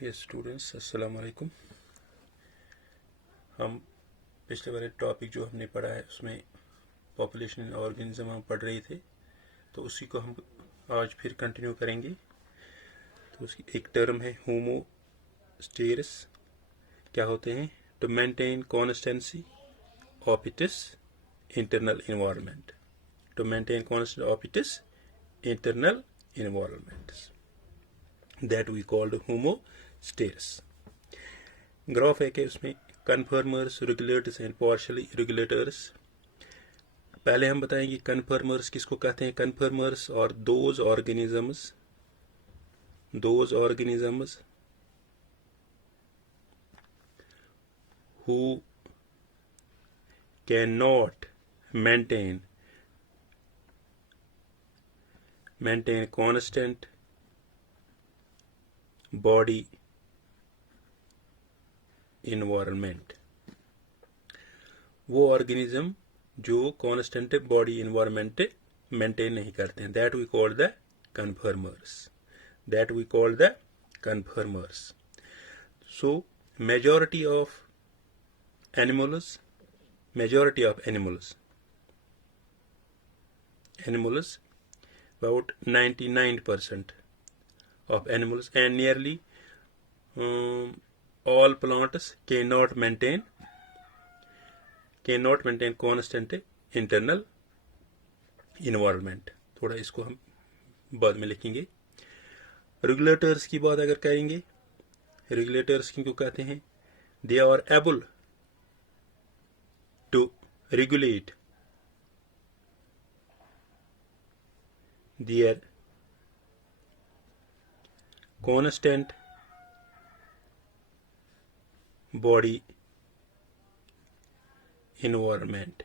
Dear students, अस्सलाम वालेकुम। हम पिछले वाले टॉपिक जो हमने पढ़ा है उसमें पॉपुलेशन ऑर्गेनिज्म हम पढ़ रहे थे, तो उसी को हम आज फिर कंटिन्यू करेंगे। तो उसकी एक टर्म है होमोस्टेरस। क्या होते हैं? To maintain constancy of its internal environment. To maintain constant of its internal environment, that we called homeostasis. Graph है कि उसमें conformers, regulators and partially regulators. पहले हम बताएंगे कन्फर्मर्स किसको कहते हैं। कन्फर्मर्स और those organisms who cannot maintain constant body environment। वो ऑर्गेनिज्म जो कांस्टेंट बॉडी इन्वायरमेंट मेंटेन नहीं करते हैं, that we call the conformers. So majority of animals about 99% of animals and nearly all plants cannot maintain constant internal environment। थोड़ा इसको हम बाद में लिखेंगे। रेगुलेटर्स की बात अगर करेंगे, रेगुलेटर्स किनको कहते हैं? They are able to regulate their constant body environment।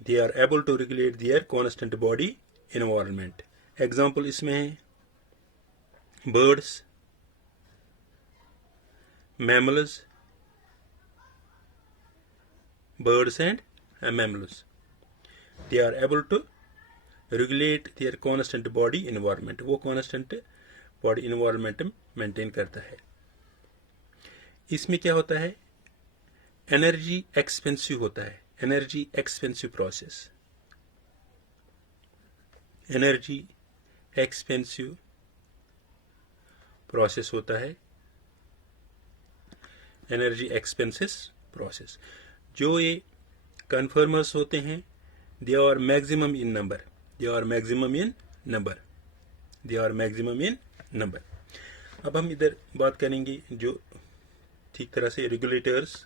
they are able to regulate their constant body environment। Example इसमें है birds, mammals and mammals। they are able to regulate their constant body environment। वो constant body environment maintain करता है। इसमें क्या होता है? Energy expensive होता है, energy expensive process. Energy expensive process होता है, एनर्जी एक्सपेंसिव प्रोसेस। जो ये कन्फर्मर्स होते हैं, they are maximum in number. अब हम इधर बात करेंगे जो ठीक तरह से regulators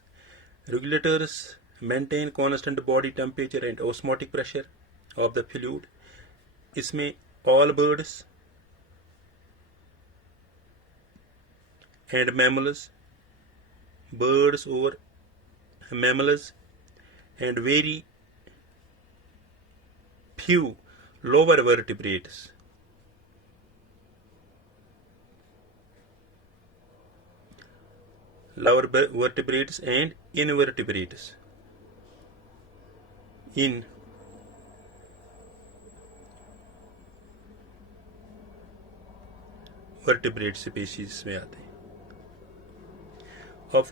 maintain constant body temperature and osmotic pressure of the fluid. इसमें all birds and mammals and very few lower vertebrates and invertebrates vertebrate species में आते हैं। of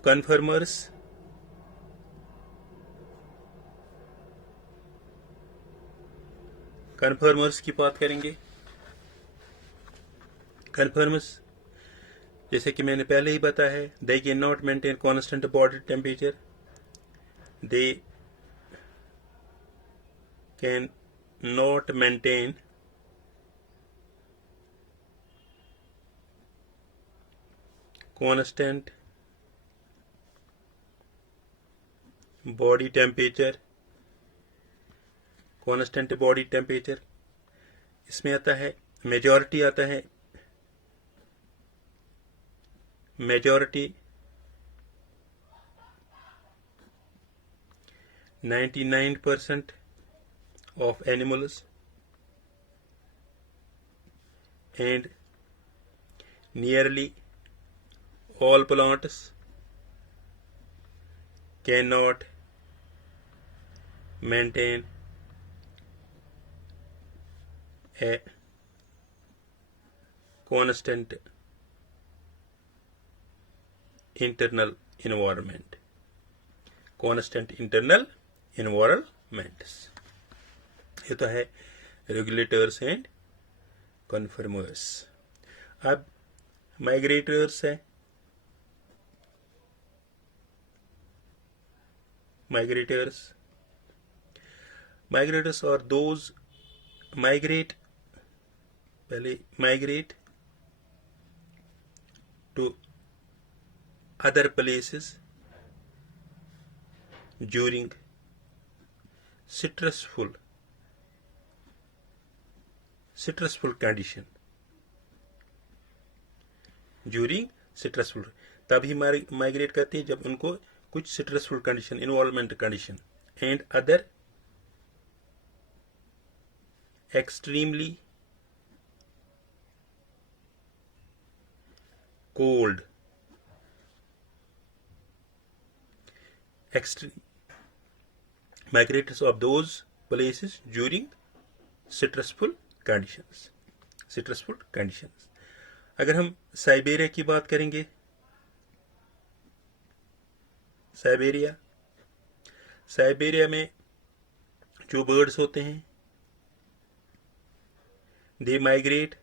कन्फर्मर्स की बात करेंगे। कन्फर्मर्स जैसे कि मैंने पहले ही बताया है, they can not maintain constant body temperature, they can not maintain constant body temperature. Constant body temperature इसमें आता है majority 99% of animals and nearly all plants cannot maintain a constant internal environment. Constant internal environments. ये तो है regulators and conformers. अब माइग्रेटर्स है. Migrators are those migrate to other places during stressful condition. तभी migrate करते हैं जब उनको कुछ stressful condition, involvement condition, and other extremely cold migrators of those places during stressful conditions. अगर हम साइबेरिया की बात करेंगे, साइबेरिया में जो बर्ड्स होते हैं, they migrate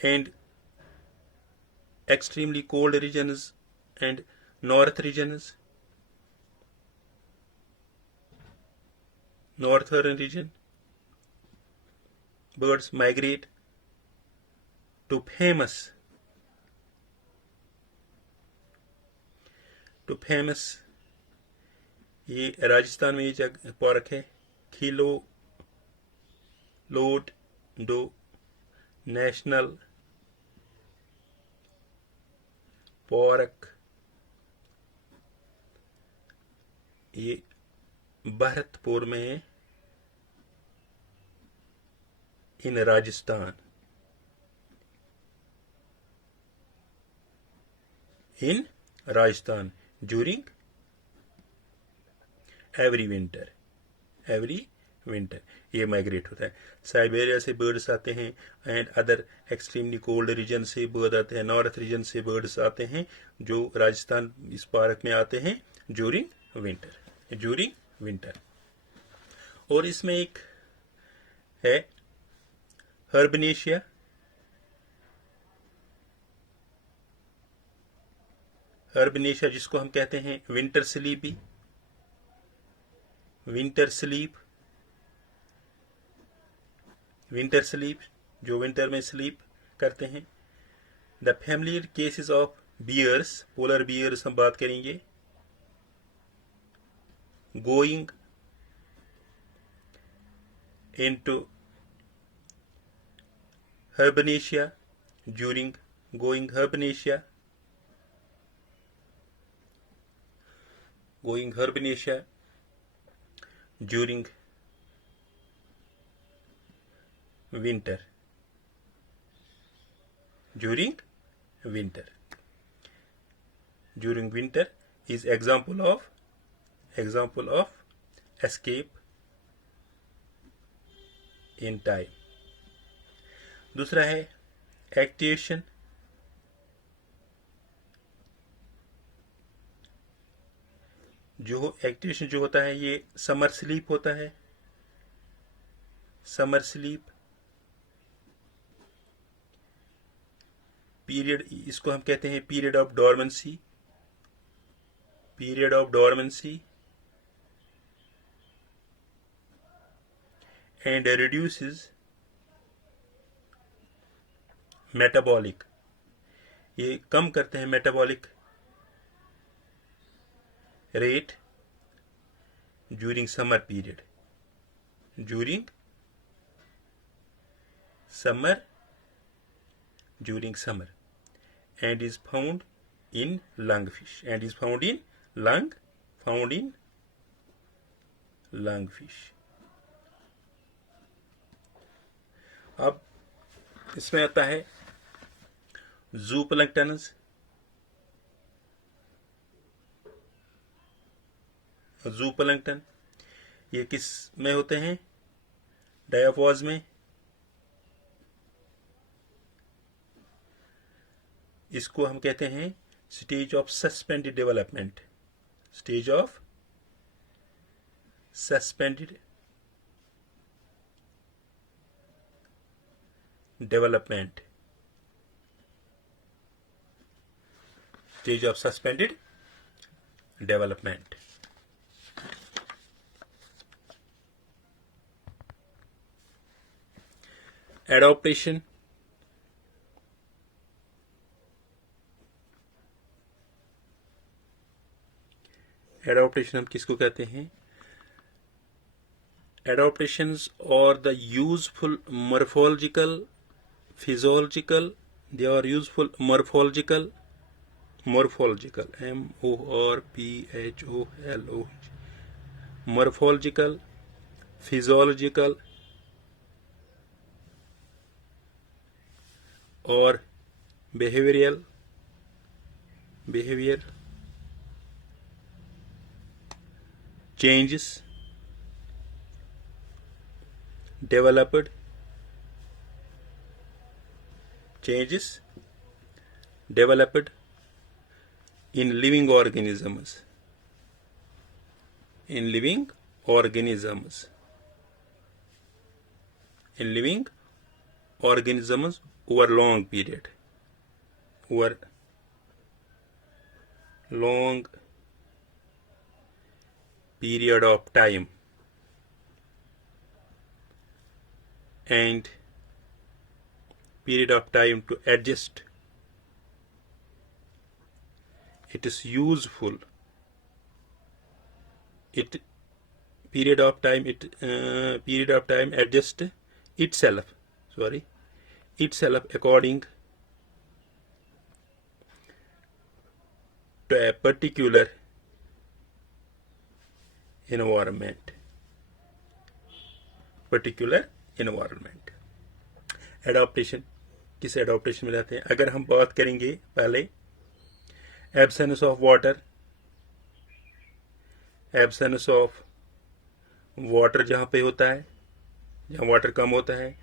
and extremely cold regions and northern region, birds migrate to famous ये राजस्थान में ये जगह पार्क है, खिलो लोड डो नेशनल पार्क. ये भरतपुर में इन राजस्थान. ड्यूरिंग एवरी विंटर ये माइग्रेट होता है. साइबेरिया से बर्ड्स आते हैं and other extremely cold region से बर्ड आते हैं, नॉर्थ रीजन से बर्ड्स आते हैं जो राजस्थान इस पार्क में आते हैं ड्यूरिंग विंटर. और इसमें एक है हर्बनेशिया. जिसको हम कहते हैं विंटर स्लीप, जो विंटर में स्लीप करते हैं. The familiar cases of bears, polar bears हम बात करेंगे, going into hibernation during winter. During winter is example of escape in time. दूसरा है एक्टिवेशन. एक्टिवेशन जो होता है ये समर स्लीप होता है. समर स्लीप पीरियड, इसको हम कहते हैं period of dormancy and reduces metabolic, ये कम करते हैं metabolic rate during summer period, and is found in lungfish, अब इसमें आता है ज़ूप्लैंक्टन्स. ये किस में होते हैं? डायाफॉज में. इसको हम कहते हैं stage of suspended development, stage of suspended development, stage of suspended development. Adaptation, adaptation हम किसको कहते हैं? Adaptations or the useful morphological, physiological, they are useful morphological, morphological, morphological, physiological or behavior changes developed in living organisms, over long period of time, and period of time to adjust. It is useful. Period of time adjust itself according to a particular environment. Adaptation, किस adaptation में जाते हैं? अगर हम बात करेंगे पहले absence of water जहाँ पे होता है, जहाँ वाटर कम होता है,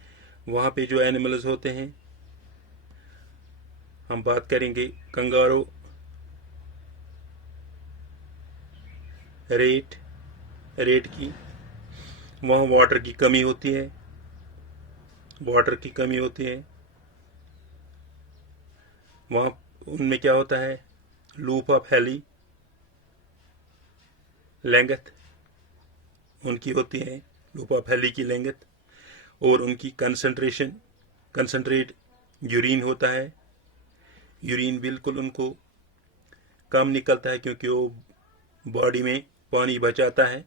वहाँ पे जो एनिमल्स होते हैं, हम बात करेंगे कंगारू, रेट की, वहाँ वाटर की कमी होती है, वहाँ उनमें क्या होता है? लूप ऑफ हेली लेंगथ उनकी होती है, लूप ऑफ हेली की लेंगथ, और उनकी कंसंट्रेट यूरिन होता है। यूरिन बिल्कुल उनको कम निकलता है क्योंकि वो बॉडी में पानी बचाता है,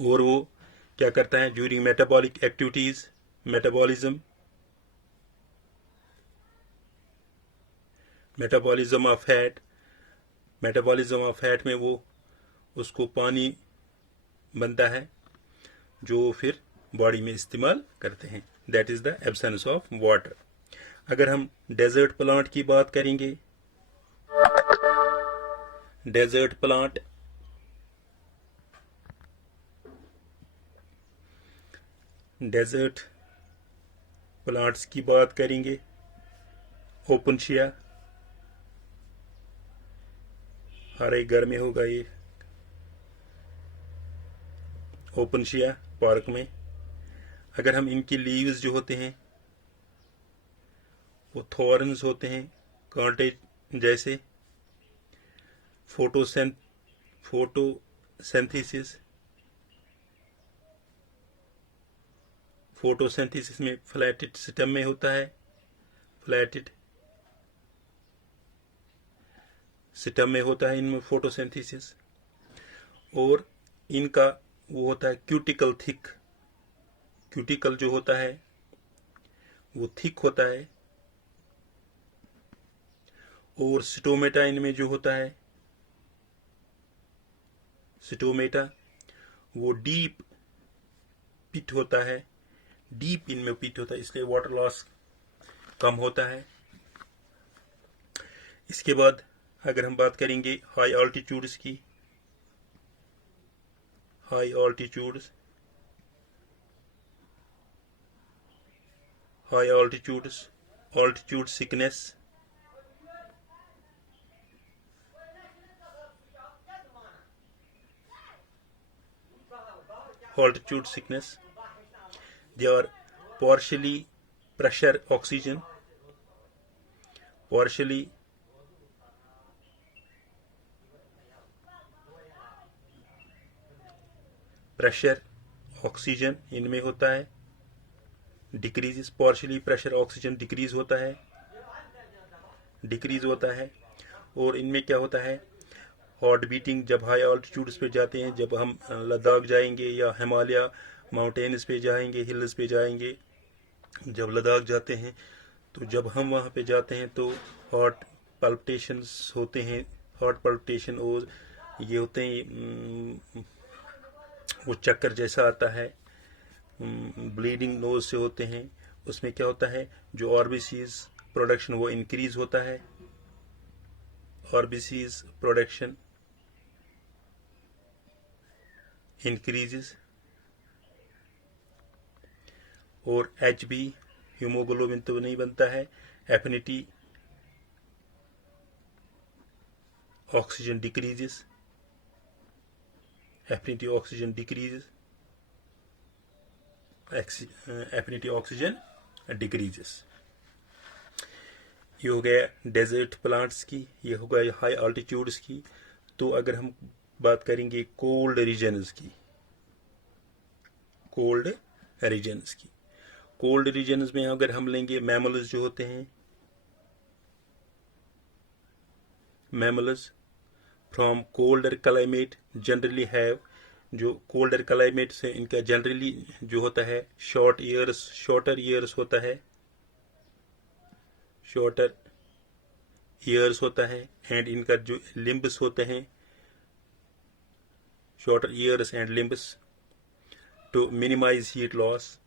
और वो क्या करता है? During metabolic activities, metabolism of fat में वो उसको पानी बनता है जो फिर बॉडी में इस्तेमाल करते हैं। That is the absence of water. अगर हम डेजर्ट प्लांट की बात करेंगे, डेजर्ट प्लांट्स की बात करेंगे, ओपनशिया, हर एक घर में होगा ये ओपनशिया पार्क में। अगर हम इनकी लीव्स जो होते हैं वो थॉर्न्स होते हैं, कांटे जैसे। फोटोसिंथेसिस में फ्लैटेड स्टेम में होता है, इनमें फोटोसिंथेसिस। और इनका वो होता है क्यूटिकल थिक, क्यूटिकल जो होता है वो थिक होता है। और स्टोमेटा इनमें जो होता है, वो डीप पिट होता है, इनमें पिट होता है, इसलिए वाटर लॉस कम होता है। इसके बाद अगर हम बात करेंगे हाई ऑल्टीट्यूड्स की, altitude sickness, altitude sickness. They are partially pressure oxygen, partially pressure oxygen इनमें होता है, decrease, partially pressure oxygen decrease होता है। और इनमें क्या होता है, हार्ट बीटिंग जब हाई ऑल्टीट्यूड्स पे जाते हैं, जब हम लद्दाख जाएंगे या हिमालय माउंटेन्स पे जाएंगे, हिल्स पे जाएंगे, जब लद्दाख जाते हैं तो जब हम वहाँ पे जाते हैं तो हार्ट पल्पिटेशंस होते हैं, हार्ट पल्पिटेशन और ये होते हैं, वो चक्कर जैसा आता है, ब्लीडिंग नोज से होते हैं। उसमें क्या होता है, जो आरबीसीज प्रोडक्शन वो इंक्रीज होता है, आरबीसीज प्रोडक्शन इंक्रीजेस, और एचबी हीमोग्लोबिन तो नहीं बनता है, affinity oxygen decreases, affinity oxygen decreases, affinity oxygen decreases। ये हो गया डेजर्ट प्लांट्स की, ये हो गया हाई अल्टीट्यूड्स की। तो अगर हम बात करेंगे कोल्ड रीजन्स की, कोल्ड रीजन्स में अगर हम लेंगे मैमल्स जो होते हैं, mammals from colder climate generally have, जो कोल्डर क्लाइमेट से इनका जनरली जो होता है शॉर्टर ईयर्स होता है, एंड इनका जो लिम्ब्स होते हैं shorter ears and limbs, to minimize heat loss,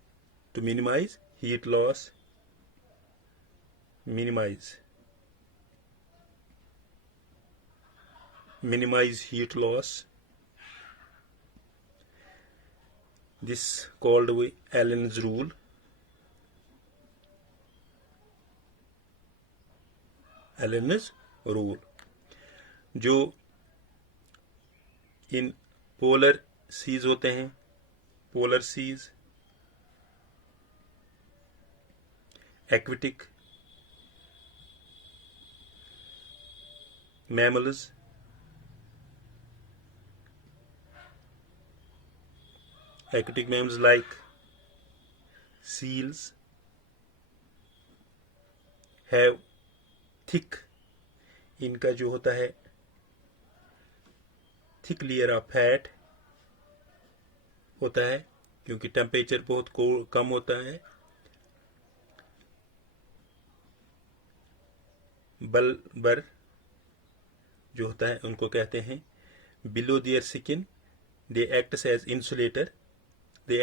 minimize heat loss. This called Allen's rule. जो इन पोलर सीज होते हैं, polar seas, aquatic mammals, aquatic mammals like seals have thick, इनका जो होता है थिक लेयर ऑफ फैट होता है, क्योंकि टेम्परेचर बहुत कम होता है। बल्बर जो होता है उनको कहते हैं below their skin, they act as insulator, they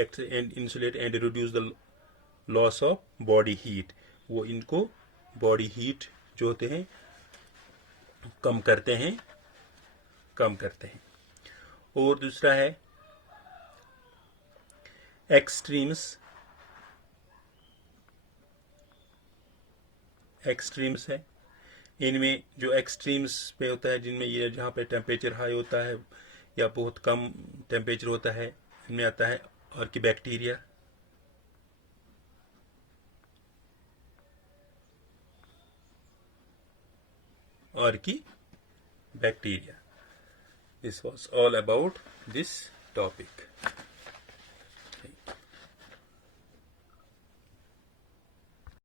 insulate and reduce the loss of body heat। वो इनको बॉडी हीट जो होते हैं कम करते हैं। और दूसरा है एक्सट्रीम्स है। इनमें जो एक्सट्रीम्स पे होता है, जिनमें ये जहाँ पे टेम्परेचर हाई होता है या बहुत कम टेम्परेचर होता है, इनमें आता है archaebacteria, This was all about this topic.